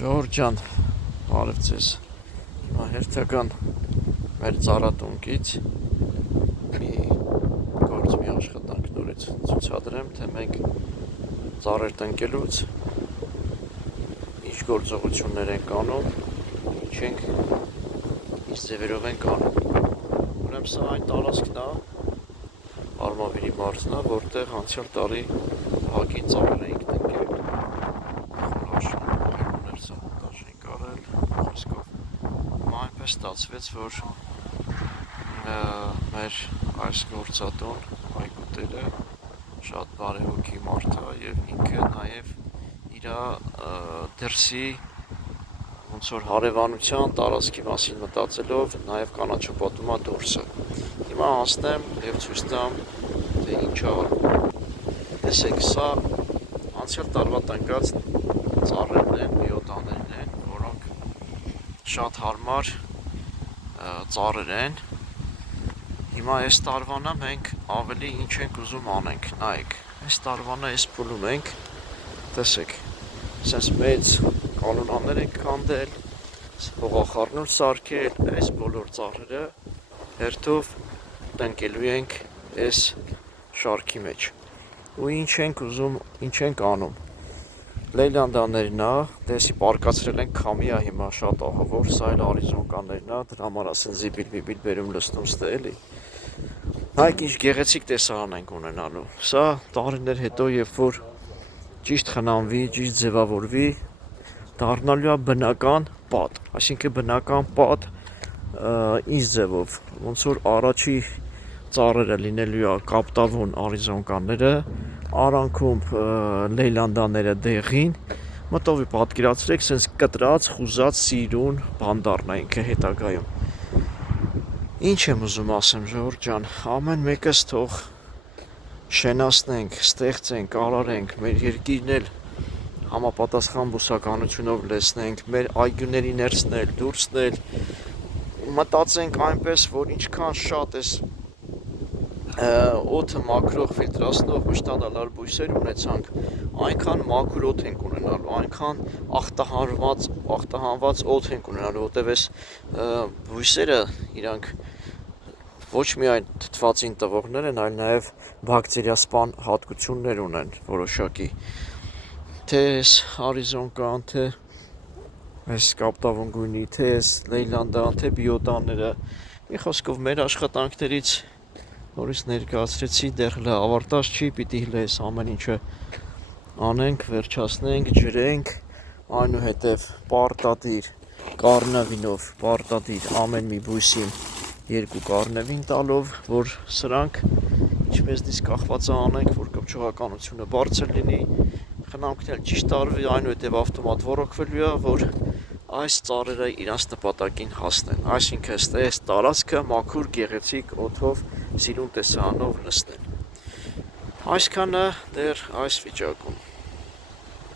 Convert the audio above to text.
Ժողովուրդ ջան, բարև ձեզ։ Հիմա հերթական մեր ծառատունկից մի աշխատանք նորից ցուցադրեմ, թե մենք ծառեր տնկելուց ինչ գործողություններ ենք անում, ինչ ձևերով ենք անում։ Ուրեմն սա այն տարածքն է, Արմավիրի մարզն է, որտեղ անցյալ տարի հագին ծառեր էինք տնկել։ Այնպես ստացվեց, որ մեր այս գործատուն Այգուտելը շատ բարեհոգի մարդ է եւ ինքը նաեւ իր դրսի ոնց որ հարևանության տարածքի մասին մտածելով նաեւ կանաչապատում է դուրսը։ Հիմա անցնեմ եւ ցույց տամ, թե ինչ է անում։ Տեսեք, սա անցյալ տարվա տնկած ծառերն են, բիոտաներն են, որոնք շատ հարմար ծառեր են։ Հիմա այս տարվանա մենք ավելի ինչ ենք ուզում անենք, նայեք, այս տարվանա այս փուլում ենք, տեսեք, սենց մեծ կանոնաներ ենք քանդել, հողախառնուր սարքել, այս բոլոր ծառերը հերթով տնկելու ենք այս շարքի մեջ։ Ու ինչ ենք ուզում, ինչ ենք անում։ Լեյլանդաներն է, դեսի պարկացրել ենք քամիա հիմա շատ ահավոր, սա էլ արիզոնկաներն է, դրա համար ասեն զիբիլ բերում լստում ստե էլի։ Հայք ինչ գեղեցիկ տեսարան ենք ունենալու։ Սա տարիներ հետո, երբ որ ճիշտ խնամվի, ճիշտ ձևավորվի, դառնալու է բնական պատ, այսինքն բնական պատ ինչ ձևով, ոնց որ առաջի ծառերը լինելու է կապտավուն արիզոնկաները, արանքում լեյլանդաները դեղին, մտովի պատկերացրեք, սենց կտրած, խուզած, սիրուն բանդառն է ինքը հետագայում։ Ինչ եմ ուզում ասեմ, ժողովուրդ ջան, ամեն մեկս թող շենացնենք, ստեղծենք, արարենք, մեր երկիրն էլ համապատասխան բուսականությունով լեցնենք, մեր այգուների ներսն էլ, դուրսն էլ, մտածենք այնպես, որ ինչքան շատ էս օդը մաքրող ֆիլտրացնող մշտադալար բույսեր ունեցանք, այնքան մաքուր օդ ենք ունենալու, այնքան ախտահանված օդ ենք ունենալու, որտեվ այս բույսերը իրանք ոչ միայն թթվածին տվողներ են, այլ նաև բակտերիասպան հատկություններ ունեն որոշակի, թե այս արիզոնկան, թե այս կապտավուն գույնի, թե այս լեյլանդան, թե բիոտանները, մի խոսքով մեր աշխատանքներից նորից ներկայացրեցի, դեռ ավարտած չի, պիտի այս ամեն ինչը անենք, վերջացնենք, ջրենք, այնուհետև պարտադիր կառնավինով, պարտադիր ամեն մի բույսին 2 կառնավին տալով, որ սրանք ինչպես դից կախված անենք, որ կպչողականությունը բարձր լինի, խնամքն էլ ճիշտ արվի, այնուհետև ավտոմատ ոռոգվելու է, որ այս ծառերը իրանց նպատակին հասնեն, այսինքն այս տարածքը մաքուր գեղեցիկ օդով սիրուն տեսարանով լցնեն։ Այսքանը դեռ այս վիճակում։